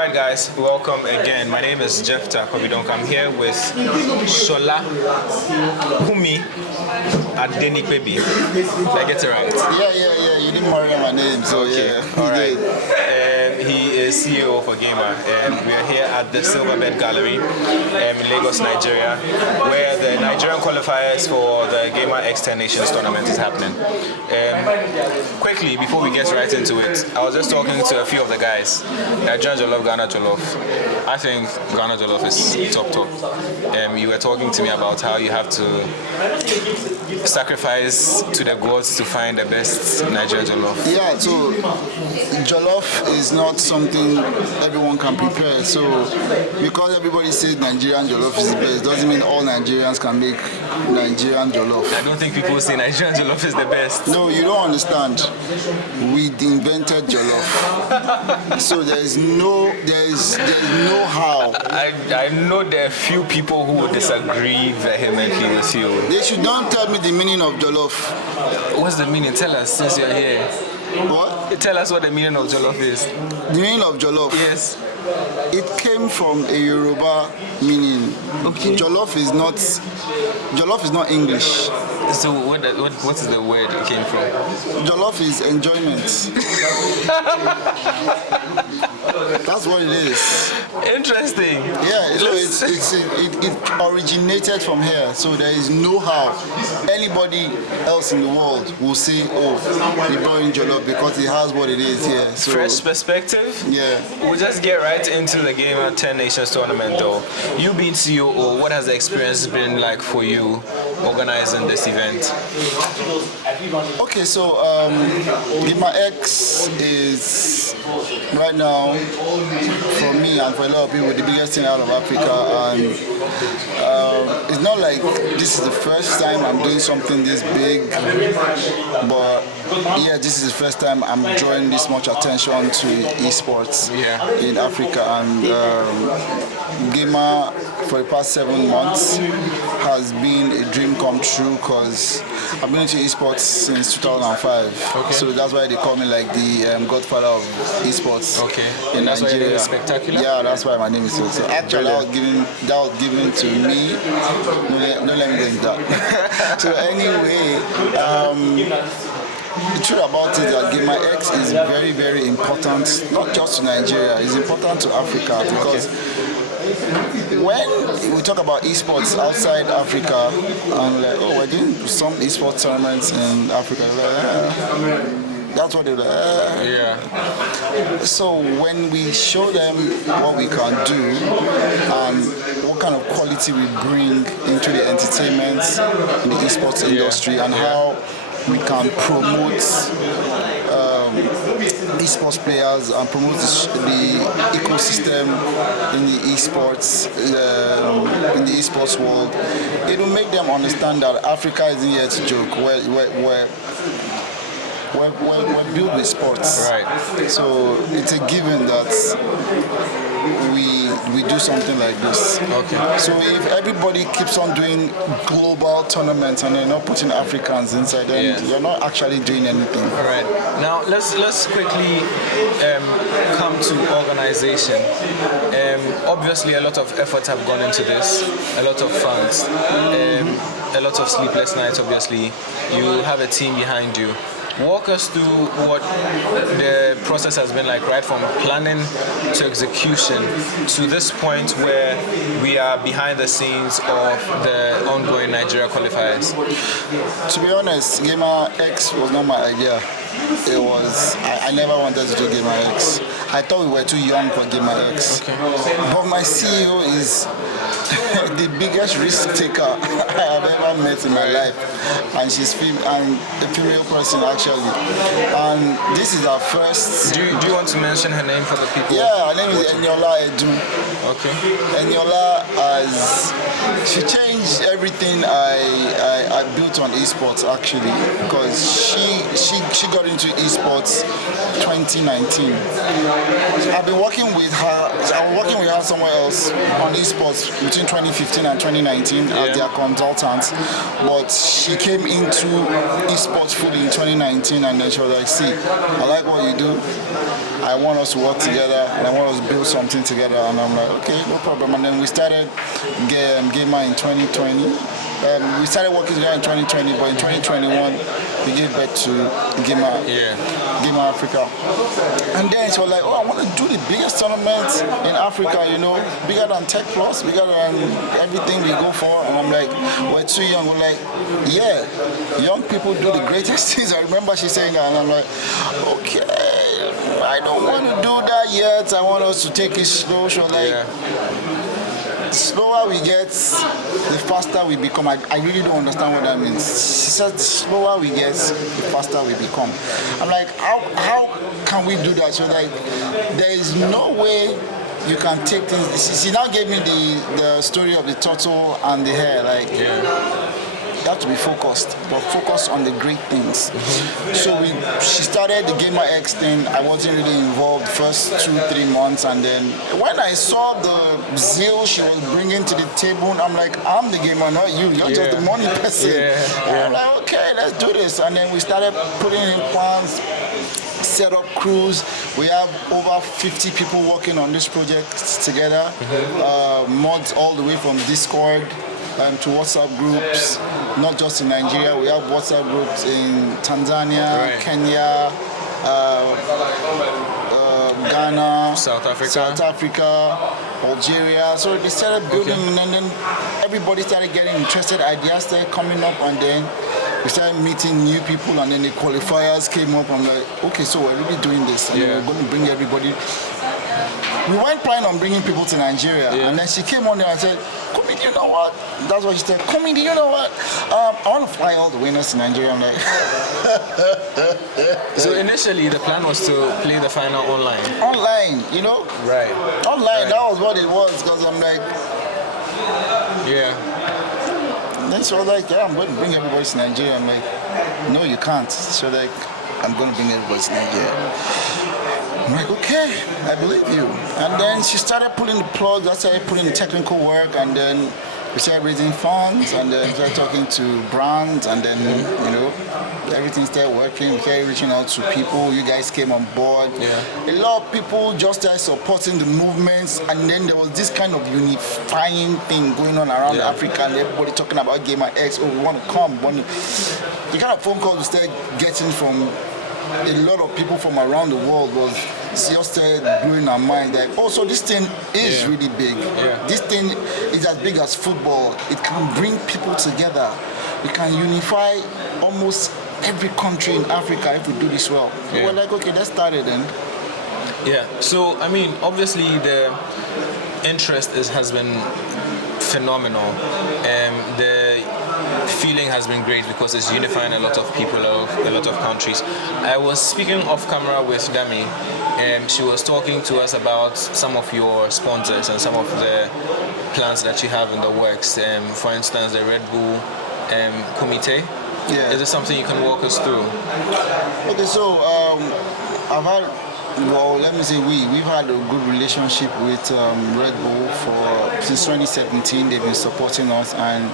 Alright guys, welcome again. My name is Spektakula. I'm here with Sholakunmi Adenikpebi. Did I get it right? Yeah. You didn't marry my name, so okay. Yeah. Alright. He is COO of GAMR. We are here at the Silverbed Gallery in Lagos, Nigeria, where the Nigerian qualifiers for the GAMR X10 Nations tournament is happening. Quickly, before we get right into it, I was just talking to a few of the guys. Nigerian Jollof, Ghana Jollof. I think Ghana Jollof is top. You were talking to me about how you have to sacrifice to the gods to find the best Nigerian Jollof. Yeah, so Jollof is not something everyone can prepare. So because everybody says Nigerian Jollof is the best, doesn't mean all Nigerians can make Nigerian Jollof. I don't think people say Nigerian Jollof is the best. No, you don't understand. We invented Jollof. So there's no how. I know there are few people who would disagree vehemently with you. They should not tell me the meaning of Jollof. What's the meaning? Tell us since you're here. What? Tell us what the meaning of Jollof is. The meaning of Jollof? Yes. It came from a Yoruba meaning. Okay. Jollof is not English. So what is the word it came from? Jollof is enjoyment. That's what it is. Interesting. Yeah, so it originated from here. So there is no how anybody else in the world will say, oh, they brought in Jollof because it has what it is here. So, fresh perspective? Yeah. We'll just get right into the GAMR 10 Nations tournament though. You being COO, what has the experience been like for you organizing this event? Okay, so GAMR X is right now, for me and for a lot of people, the biggest thing out of Africa, and it's not like this is the first time I'm doing something this big, but yeah, this is the first time I'm drawing this much attention to esports in Africa, and GAMR for the past 7 months has been a dream come true because I've been into esports since 2005. Okay. So that's why they call me like the godfather of esports in that's Nigeria. Why Spektakula? Yeah, that's why my name is so. Actually, that was given to me. Don't let me go into that. So anyway, the truth about it is that GAMR X is very, very important, not just to Nigeria, it's important to Africa because when we talk about esports outside Africa, I'm like, oh, we're doing some esports tournaments in Africa. That's what they're like. Yeah. So when we show them what we can do and what kind of quality we bring into the entertainment in the esports industry and how we can promote esports players and promote the ecosystem in the esports world, it will make them understand that Africa isn't here to joke. We're built with sports. Right. So it's a given that we do something like this. Okay. So if everybody keeps on doing global tournaments and they're not putting Africans inside, then you're not actually doing anything. All right. Now let's quickly come to organization. Obviously, a lot of efforts have gone into this. A lot of funds. A lot of sleepless nights. Obviously, you have a team behind you. Walk us through what the process has been like, right from planning to execution to this point where we are behind the scenes of the ongoing Nigeria qualifiers. To be honest, GAMR X was not my idea. It was, I never wanted to do GAMR X. I thought we were too young for GAMR X. Okay. But my CEO is the biggest risk taker I have ever met in my life, and she's a female person actually. And this is our first. Do you want to mention her name for the people? Yeah, her name is Eniola Edu. Okay. Eniola she changed everything I built on esports actually, because she got got into esports 2019. I've been working with her. I was working with her somewhere else on esports between 2015 and 2019 as their consultant. But she came into esports fully in 2019, and then she was like, "See, I like what you do. I want us to work together, and I want us to build something together." And I'm like, "Okay, no problem." And then we started GAMR in 2020. We started working together in 2020, but in 2021 we gave birth to GAMR Africa. And then she was like, "Oh, I want to do the biggest tournament in Africa, you know, bigger than Tech Plus, bigger than everything we go for." And I'm like, "We're too young." We're like, "Yeah, young people do the greatest things." I remember she saying that, and I'm like, "Okay, I don't want to do that yet. I want us to take it slow." She was like, the slower we get, the faster we become. I really don't understand what that means. She said the slower we get, the faster we become. I'm like, how can we do that? So like, there is no way you can take things. She now gave me the story of the turtle and the hare. Like, you have to be focused, but focus on the great things. So she started the GAMR X thing. I wasn't really involved first 2-3 months, and then when I saw the zeal she was bringing to the table, I'm like, "I'm the gamer, not you. You're just the money person." I'm like, "Okay, let's do this." And then we started putting in plans, set up crews. We have over 50 people working on this project together. Mods all the way from Discord to WhatsApp groups, not just in Nigeria. We have WhatsApp groups in Tanzania, Kenya, Ghana, South Africa, Algeria. So they started building, and then everybody started getting interested. Ideas started coming up, and then we started meeting new people, and then the qualifiers came up. I'm like, "Okay, so we're really doing this. And we're going to bring everybody." We weren't planning on bringing people to Nigeria, and then she came on there and said, "Kumi, do you know what?" That's what she said. "Kumi, do you know what? I want to fly all the winners to Nigeria." I'm like, so initially the plan was to play the final online. Online, you know? Right. Online, that was what it was, because I'm like, And then she was like, "Yeah, I'm going to bring everybody to Nigeria." I'm like, "No, you can't." She was like, "I'm going to bring everybody to Nigeria." I'm like, "Okay, I believe you." And then she started pulling the plugs. I started putting the technical work, and then we started raising funds, and then we started talking to brands, and then you know, everything started working. We started reaching out to people. You guys came on board. A lot of people just started supporting the movements, and then there was this kind of unifying thing going on around Africa, and everybody talking about GAMR X. "Oh, we want to come." The kind of phone calls we started getting from a lot of people from around the world was just blowing our mind. Like, "Oh, so this thing is really big. This thing is as big as football. It can bring people together. We can unify almost every country in Africa if we do this well." So we're like, "Okay, let's start it then." So I mean, obviously the interest has been phenomenal. The feeling has been great because it's unifying a lot of people of a lot of countries. I was speaking off camera with Dami, and she was talking to us about some of your sponsors and some of the plans that you have in the works. For instance, the Red Bull Committee. Is this something you can walk us through? Okay, so I've had, let me say we've had a good relationship with Red Bull since 2017. They've been supporting us, and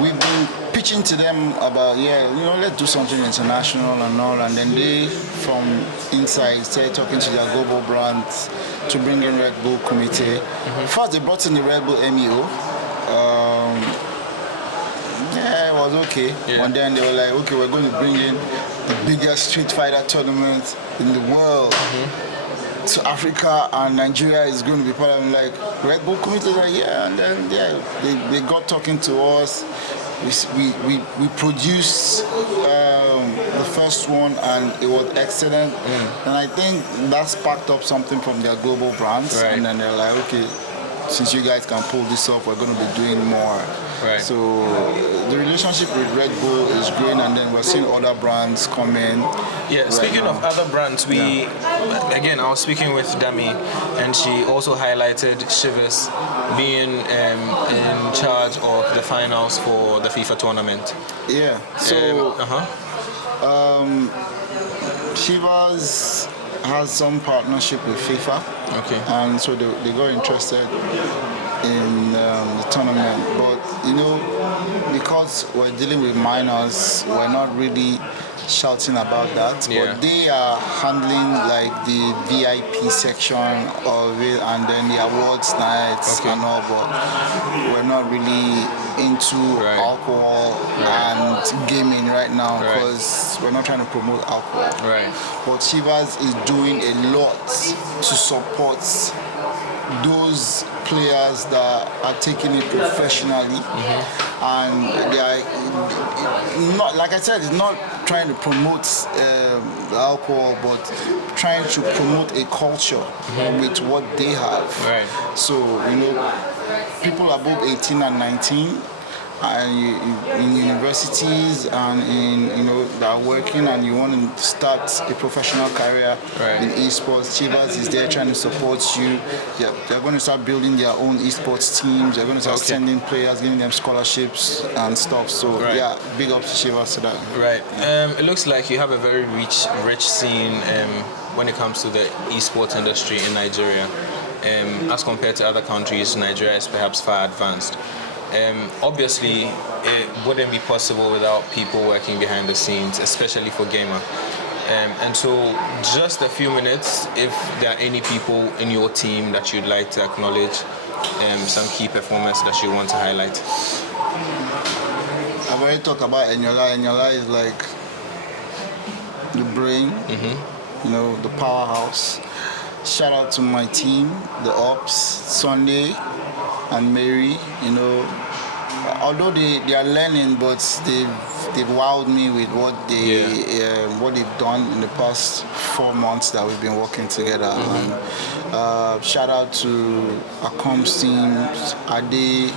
we've been pitching to them about, let's do something international and all. And then they, from inside, started talking to their global brands to bring in Red Bull Committee. First, they brought in the Red Bull MEO. It was okay. And then they were like, "Okay, we're going to bring in the biggest Street Fighter tournament in the world to Africa, and Nigeria is going to be part of it." Like, Red Bull Committee, like, and then they got talking to us. We produced the first one, and it was excellent. And I think that sparked up something from their global brands. And then they're like, "Okay, since you guys can pull this off, we're going to be doing more." So the relationship with Red Bull is growing, and then we're seeing other brands come in. Speaking of other brands, again, I was speaking with Dami, and she also highlighted Shivers being in charge of the finals for the FIFA tournament. Chivas has some partnership with FIFA. Okay. And so they got interested in the tournament. But, because we're dealing with minors, we're not really shouting about that. Yeah. But they are handling like the VIP section of it and then the awards nights and all. But we're not really into alcohol and gaming right now because we're not trying to promote alcohol. Right. But Chivas is doing a lot to support those players that are taking it professionally, and they are not, like I said, it's not trying to promote alcohol, but trying to promote a culture with what they have. Right. So people above 18 and 19 and in universities and in that are working and you want to start a professional career in esports, Chivas is there trying to support you. They're going to start building their own esports teams. They're going to start sending players, giving them scholarships and stuff. So big up to Chivas to that. Right. It looks like you have a very rich scene when it comes to the esports industry in Nigeria. As compared to other countries, Nigeria is perhaps far advanced. Obviously, it wouldn't be possible without people working behind the scenes, especially for GAMR. And so, just a few minutes, if there are any people in your team that you'd like to acknowledge, some key performers that you want to highlight. I've already talked about Enyola. Enyola is like the brain, the powerhouse. Shout out to my team, the Ops, Sunday and Mary. Although they are learning, but they've wowed me with what they've done in the past 4 months that we've been working together. And shout out to Akom's team, Ade.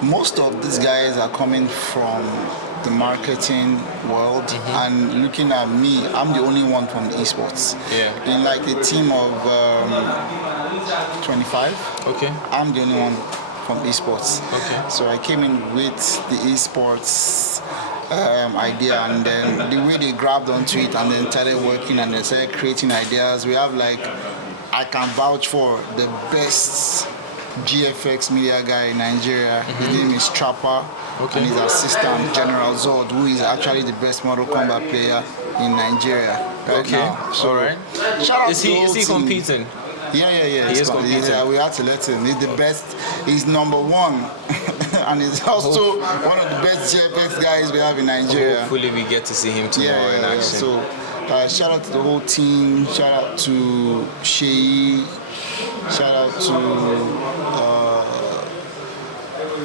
Most of these guys are coming from the marketing world, and looking at me, I'm the only one from esports. In like a team of 25. Okay. I'm the only one from esports. Okay. So I came in with the esports idea, and then the way they grabbed onto it and then started working and they started creating ideas. We have I can vouch for the best GFX media guy in Nigeria. His name is Trapper, and his assistant General Zod, who is actually the best Mortal Kombat player in Nigeria right now. So, all right. Shout out is he competing? Yeah. He is competing. Yeah, we had to let him. He's the best. He's number one, and he's also one of the best GFX guys we have in Nigeria. Hopefully, we get to see him tomorrow in action. So, shout out to the whole team. Shout out to Shei. Shout out to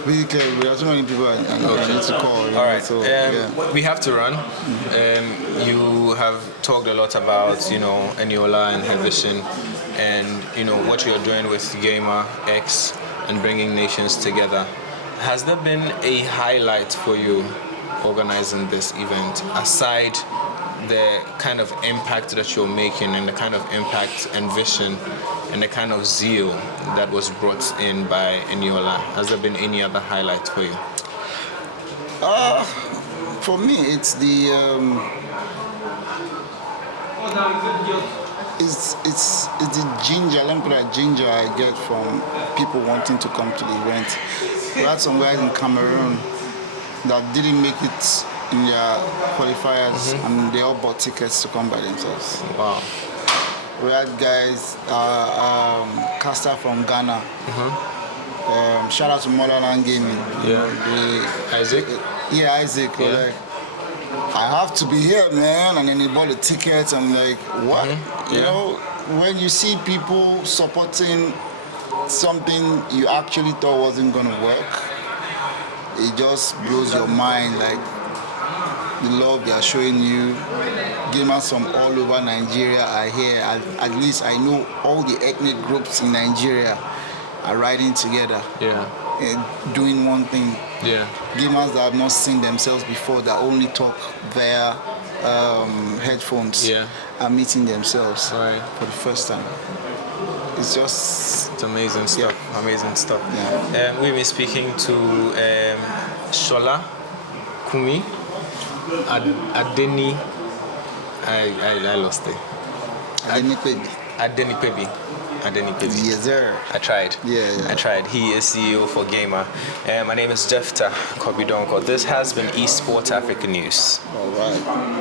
basically, we have so many people I need to call. All right. So, we have to run. You have talked a lot about Eniola and her vision, and what you're doing with GAMR X and bringing nations together. Has there been a highlight for you organizing this event, aside the kind of impact that you're making and the kind of impact and vision and the kind of zeal that was brought in by Eniola? Has there been any other highlight for you? For me, it's the it's the ginger. Let me put that ginger I get from people wanting to come to the event. We had some guys in Cameroon that didn't make it in their qualifiers, and they all bought tickets to come by themselves. Wow. We had guys, Caster from Ghana. Shout out to Motherland Gaming. Isaac? Yeah, Isaac. Like, I have to be here, man. And then they bought the tickets. I'm like, what? You know, when you see people supporting something you actually thought wasn't going to work, it just blows your mind. Like, the love they are showing you. Gamers from all over Nigeria are here. At least I know all the ethnic groups in Nigeria are riding together, doing one thing. Gamers that have not seen themselves before, that only talk via headphones, are meeting themselves for the first time. It's amazing stuff. Amazing stuff. We've been speaking to Sholakunmi I lost it. Adenikpebi. Yes, sir. I tried. Yeah. I tried. He is CEO for GAMR. My name is Jefta Kobidonko. This has been Esports Africa News. All right.